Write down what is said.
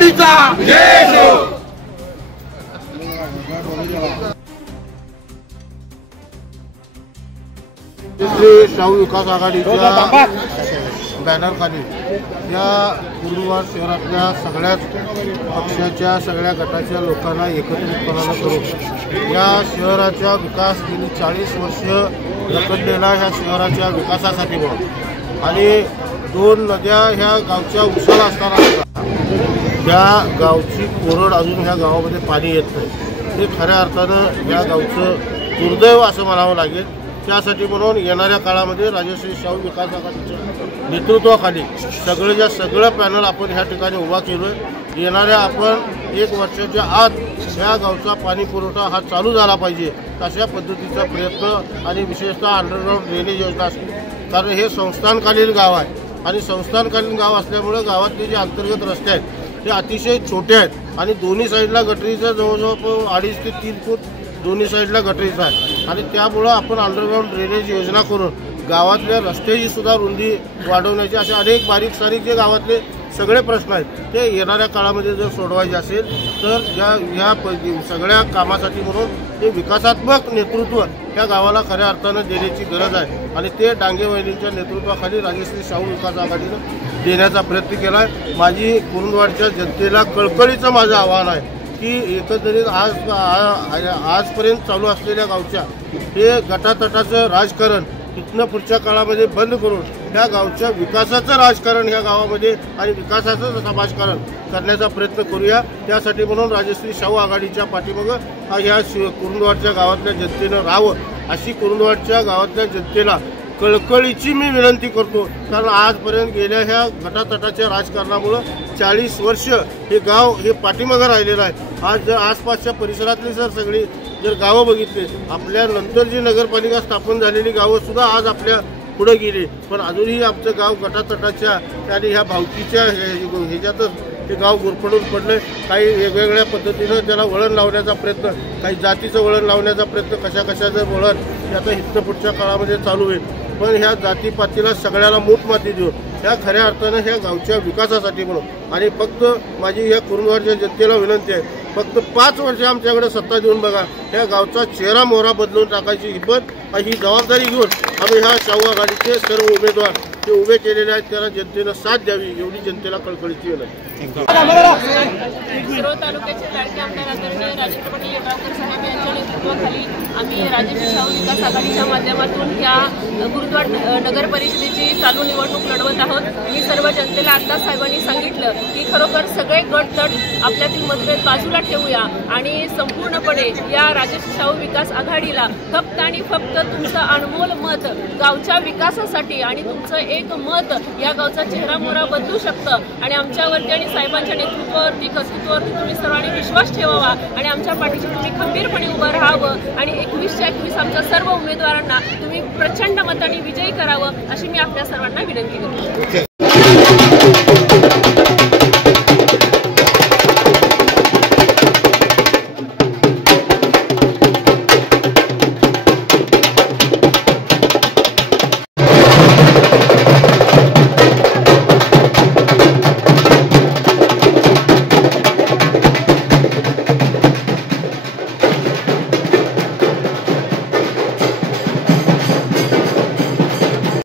आघाडीचा जय हो। शाहू विकास आघाडीच्या बॅनर खाली या कुरुंदवाड शहरातल्या सगळ्याच पक्षाच्या सगळ्या गटाच्या लोकांना एकत्रितपणानं करून या शहराचा विकास गेली 40 वर्ष रखडलेला ह्या शहराच्या विकासासाठी म्हणून आणि 2 नद्या ह्या गावच्या उसाला असताना त्या गावची कोरड अजून ह्या गावामध्ये पाणी येत नाही। हे खऱ्या अर्थानं या गावचं दुर्दैव असं म्हणावं लागेल। त्यासाठी म्हणून येणाऱ्या काळामध्ये राजश्री शाहू विकास आघाडीच्या नेतृत्वाखाली सगळं पॅनल आपण ह्या ठिकाणी उभा केलोय। येणाऱ्या आपण 1 वर्षाच्या आत ह्या गावचा पाणी पुरवठा हा चालू झाला पाहिजे अशा पद्धतीचा प्रयत्न आणि विशेषतः अंडरग्राऊंड ड्रेनेज योजना असेल, कारण हे संस्थानकालीन गाव आहे आणि संस्थानकालीन गाव असल्यामुळे गावातले जे अंतर्गत रस्ते आहेत ते अतिशय छोटे आहेत आणि दोन्ही साईडला गटरीचं जवळजवळ 2.5 ते 3 फूट दोन्ही साईडला गटरीचं आहे आणि त्यामुळं आपण अंडरग्राऊंड ड्रेनेज योजना करून गावातल्या रस्त्याची सुद्धा रुंदी वाढवण्याचे असे अनेक बारीक सारीक जे गावातले सगळे प्रश्न आहेत ते येणाऱ्या काळामध्ये जर सोडवायचे असेल तर या सगळ्या कामासाठी म्हणून हे विकासात्मक नेतृत्व या गावाला खऱ्या अर्थानं देण्याची गरज आहे आणि ते डांगे वहिनींच्या नेतृत्वाखाली राजश्री शाहू विकास आघाडीनं देण्याचा प्रयत्न केला आहे। माझी कुरुंदवाडच्या जनतेला कळकळीचं माझं आव्हान आहे की एकंदरीत आजपर्यंत चालू असलेल्या गावच्या हे गटातटाचं राजकारण इथनं पुढच्या काळामध्ये बंद करून ह्या गावच्या विकासाचं राजकारण ह्या गावामध्ये आणि विकासाचं समाजकारण करण्याचा प्रयत्न करूया। त्यासाठी म्हणून राजश्री शाहू आघाडीच्या पाठीमागं ह्या कुरुंदवाडच्या गावातल्या जनतेनं राहावं अशी कुरुंदवाडच्या गावातल्या जनतेला कळकळीची मी विनंती करतो, कारण आजपर्यंत गेल्या ह्या गटातटाच्या राजकारणामुळं 40 वर्ष हे गाव हे पाठीमागं राहिलेलं आहे। आज जर आसपासच्या परिसरातली सगळी जर गावं बघितली, आपल्यानंतर जी नगरपालिका स्थापन झालेली गावं सुद्धा आज आपल्या पुढे गेली, पण अजूनही आमचं गाव गटातटाच्या आणि ह्या भावकीच्या ह्याच्यातच ते गाव गुरफटून पडलं। काही वेगवेगळ्या पद्धतीनं त्याला वळण लावण्याचा प्रयत्न, काही जातीचं वळण लावण्याचा प्रयत्न, कशाचं वळण याचा हित पुढच्या काळामध्ये चालू होईल, पण ह्या जातीपातीला सगळ्याला मूठ माती देऊन ह्या खऱ्या अर्थानं ह्या गावच्या विकासासाठी म्हणून आणि फक्त माझी ह्या कुरुंदवाडच्या जनतेला विनंती आहे, फक्त 5 वर्ष आमच्याकडे सत्ता देऊन बघा, ह्या गावचा चेहरा मोहरा बदलून टाकायची हिंमत ही जबाबदारी घेऊन आम्ही ह्या शाहू आघाडीचे सर्व उमेदवार जे उभे केलेले आहेत त्याला जनतेनं साथ द्यावी एवढी जनतेला कळकळीची विनंती। शिरोळ तालुक्याचे लाडके आमदार आदरणीय राजेंद्र पाटील यड्रावकर साहेब यांच्या नेतृत्वाखाली आम्ही राजश्री शाहू विकास आघाडीच्या माध्यमातून ह्या कुरुंदवाड नगर परिषदेची चालू निवडणूक लढवत आहोत। मी सर्व जनतेला आत्ताच साहेबांनी सांगितलं की खरोखर सगळे गटतट आपल्यातील मतभेद बाजूला ठेवूया आणि संपूर्णपणे या राजश्री शाहू विकास आघाडीला फक्त आणि फक्त तुमचं अनमोल मत गावच्या विकासासाठी आणि तुमचं एक मत या गावचा चेहरा मोहरा बदलू शकतं आणि आमच्यावरती आणि साहेबांच्या नेतृत्वावरती कर्तृत्वावरती तुम्ही सर्वांनी विश्वास ठेवावा आणि आमच्या पाठीशी तुम्ही खंबीरपणे उभं राहावं आणि 21/21 आमच्या सर्व उमेदवारांना तुम्ही प्रचंड मतांनी विजयी करावं अशी मी आपल्या सर्वांना विनंती करतो।